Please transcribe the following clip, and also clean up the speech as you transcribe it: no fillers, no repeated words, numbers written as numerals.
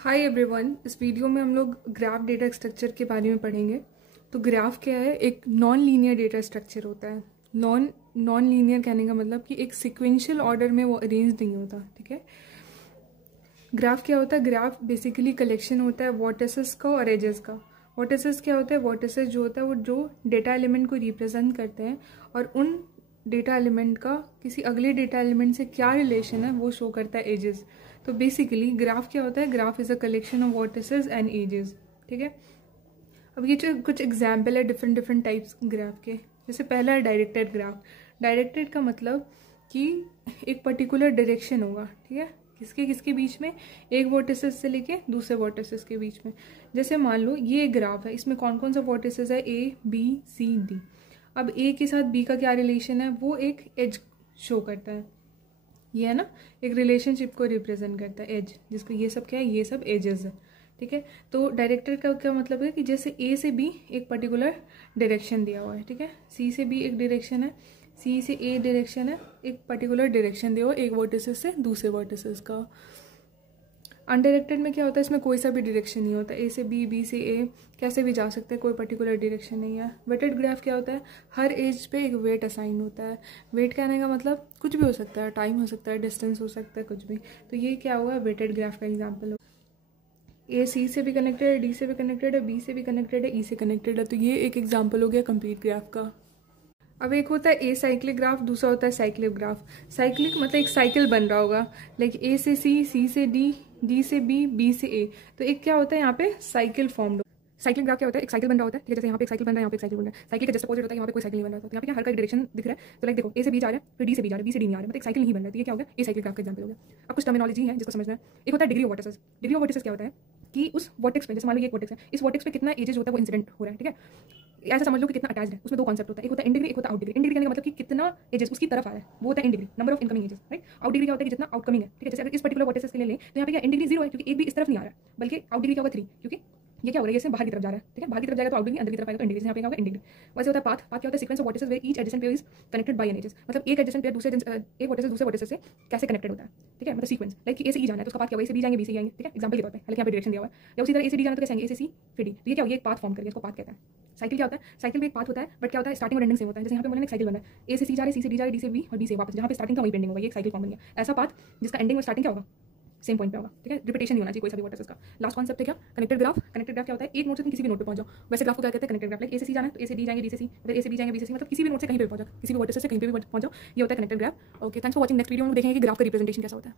Hi everyone. इस video में हम लोग ग्राफ डेटा स्ट्रक्चर के बारे में पढ़ेंगे। तो ग्राफ क्या है? एक नॉन लीनियर डेटा स्ट्रक्चर होता है। नॉन लीनियर कहने का मतलब कि एक सिक्वेंशियल ऑर्डर में वो अरेंज नहीं होता। ठीक है। ग्राफ क्या होता है? ग्राफ बेसिकली कलेक्शन होता है वर्टिसेस का और एजेस का। वर्टिसेस क्या होता है? वर्टिसेस जो होता है वो जो डेटा एलिमेंट को रिप्रेजेंट करते हैं और उन डेटा एलिमेंट का किसी अगले डेटा एलिमेंट से क्या रिलेशन है वो शो करता है एजेस। तो बेसिकली ग्राफ क्या होता है? Graph is a collection of vertices and edges. ठीक है। अब ये जो कुछ एग्जाम्पल है डिफरेंट डिफरेंट टाइप्स ग्राफ के। जैसे पहला है डायरेक्टेड ग्राफ। डायरेक्टेड का मतलब कि एक पर्टिकुलर डायरेक्शन होगा। ठीक है। किसके किसके बीच में? एक वर्टिसेस से लेके दूसरे वर्टिसेस के बीच में। जैसे मान लो ये एक ग्राफ है, इसमें कौन कौन सा वर्टिसेस है? A B C D. अब ए के साथ बी का क्या रिलेशन है? वो एक एज शो करता है। ये है ना, एक रिलेशनशिप को रिप्रेजेंट करता है एज, जिसको ये सब क्या है? ये सब एजेस है। ठीक है। तो डायरेक्टेड का क्या मतलब है कि जैसे ए से बी एक पर्टिकुलर डायरेक्शन दिया हुआ है। ठीक है। सी से बी एक डायरेक्शन है, सी से ए डायरेक्शन है, एक पर्टिकुलर डायरेक्शन दिया हुआ एक वर्टिसेस से दूसरे वर्टिसेस का। अनडायरेक्टेड में क्या होता है? इसमें कोई सा भी डायरेक्शन नहीं होता। ए से बी, बी से ए कैसे भी जा सकते हैं, कोई पर्टिकुलर डायरेक्शन नहीं है। वेटेड ग्राफ क्या होता है? हर एज पे एक वेट असाइन होता है। वेट कहने का मतलब कुछ भी हो सकता है, टाइम हो सकता है, डिस्टेंस हो सकता है, कुछ भी। तो ये क्या हुआ? वेटेड ग्राफ का एग्जाम्पल हो। ए सी से भी कनेक्टेड है, डी से भी कनेक्टेड है, बी से भी कनेक्टेड है, ई से कनेक्टेड है। तो ये एक एग्जाम्पल हो गया कंप्लीट ग्राफ का। अब एक होता है ए साइक्लिक ग्राफ, दूसरा होता है साइक्लिक ग्राफ। साइक्लिक मतलब एक साइकिल बन रहा होगा, लाइक ए से सी से डी, डी से बी से ए। तो एक क्या होता है यहाँ पे? Cycle form. साइक्लिक ग्राफ क्या होता है? एक साइकिल बन रहा होता है। ठीक है। जैसे यहाँ पे एक साइकिल बन रहा है, यहाँ पे एक साइकिल बन रहा है। साइकिल का जस्ट अपोजिट होता है, यहाँ पे कोई साइकिल नहीं बन रहा होता। तो यहाँ पे क्या हर का डायरेक्शन दिख रहा है। तो लाइक देखो, ए से बी जा रहा है, फिर डी से बी जा रहा है, बी से डी नहीं आ रहा है, मतलब एक साइकिल नहीं बन रहा है। तो ये क्या हो गया? ए साइकिल ग्राफ का एग्जाम्पल हो गया। अब कुछ टर्मिनोलॉजी है जिसको समझना है। एक होता है degree of vertices. Degree of vertices क्या होता है कि उस वर्टेक्स पे, जैसे मान लो ये एक वर्टेक्स है, इस वर्टेक्स पे कितना एजेस होता है वो इंसिडेंट हो रहा है। ठीक है। ऐसा समझ लो कि कितना अटैच्ड है। उसमें दो कॉन्सेप्ट होता है, एक होता है इन डिग्री, एक होता है आउट डिग्री। इन डिग्री कहने का मतलब कि कितना एजेस उसकी तरफ आ रहा है, वो होता है in degree, number of incoming edges. Right. Out degree क्या होता है कि जितना आउटकमिंग है। ठीक है। जैसे अगर इस पर्टिकुलर वर्टेक्स के लिए लें तो यहाँ पे क्या इन डिग्री 0 है, क्योंकि एक भी इस तरफ नहीं आ रहा है, बल्कि आउट डिग्री क्या होगा 3, क्योंकि ये क्या हो रहा है? ये बाहर की तरफ जा रहा है। ठीक है। बाहर की तरफ जाएगा तो आउट डिग्री, अंदर की तरफ आएगा तो इन डिग्री। यहाँ पे क्या होगा? In degree. वैसे होता है पाथ। पाथ क्या होता है? Sequence of vertices where each adjacent pair is connected by an edges. मतलब एक एडजेसेंट पेयर दूसरे एक वर्टिसेस दूसरे वर्टिसेस से कैसे कनेक्टेड होता है। ठीक है। मतलब सीक्वेंस लाइक कि ए से ई जाना है तो उसका पाथ क्या होगा? ए से बी जाएंगे, बी से जाएंगे। ठीक है। एग्जांपल के तौर पे हालांकि यहाँ पे डायरेक्शन दिया हुआ है। या उसी तरह ए से डी जाना तो कैसे आएंगे? ए से सी फिर डी। तो ये क्या होगा? एक पाथ फॉर्म करके इसको पाथ कहते हैं। साइकिल क्या होता है? साइकिल भी एक पाथ होता है, बट क्या होता है? स्टार्टिंग और एंडिंग सेम होता है। जैसे यहाँ पे बोले एक साइकिल बना है, ए से सी जा रहे, सी से डी जा रहे, डी से बी और बी से वापस, जहाँ पे स्टार्टिंग का वही एंडिंग होगा। ये एक साइकिल फॉर्म बन गया। ऐसा पाथ जिसका एंडिंग और स्टार्टिंग क्या होगा? सेम पॉइंट पे होगा। ठीक है। रिपीटेशन नहीं होना चाहिए कोई सा भी वर्टिसेस का। लास्ट कॉन्सेप्ट है क्या? Connected graph. कनेक्टेड ग्राफ क्या होता है? एक नोड से किसी भी नोड पे पहुंच जाओ, वैसे ग्राफ को क्या कहते हैं? Connected graph. लाइक ए से सी जाना है तो ए से डी जाएंगे, डी से सी, फिर ए से बी जाएंगे, बी से सी, मतलब किसी भी नोड से कहीं पे भी पहुंच जाओ, किसी भी वर्टिसेस से कहीं पे भी पहुंच जाओ। ये होता है connected graph. Okay, thanks for watching. Next video में देखेंगे कि ग्राफ का रिप्रेजेंटेशन कैसा होता है।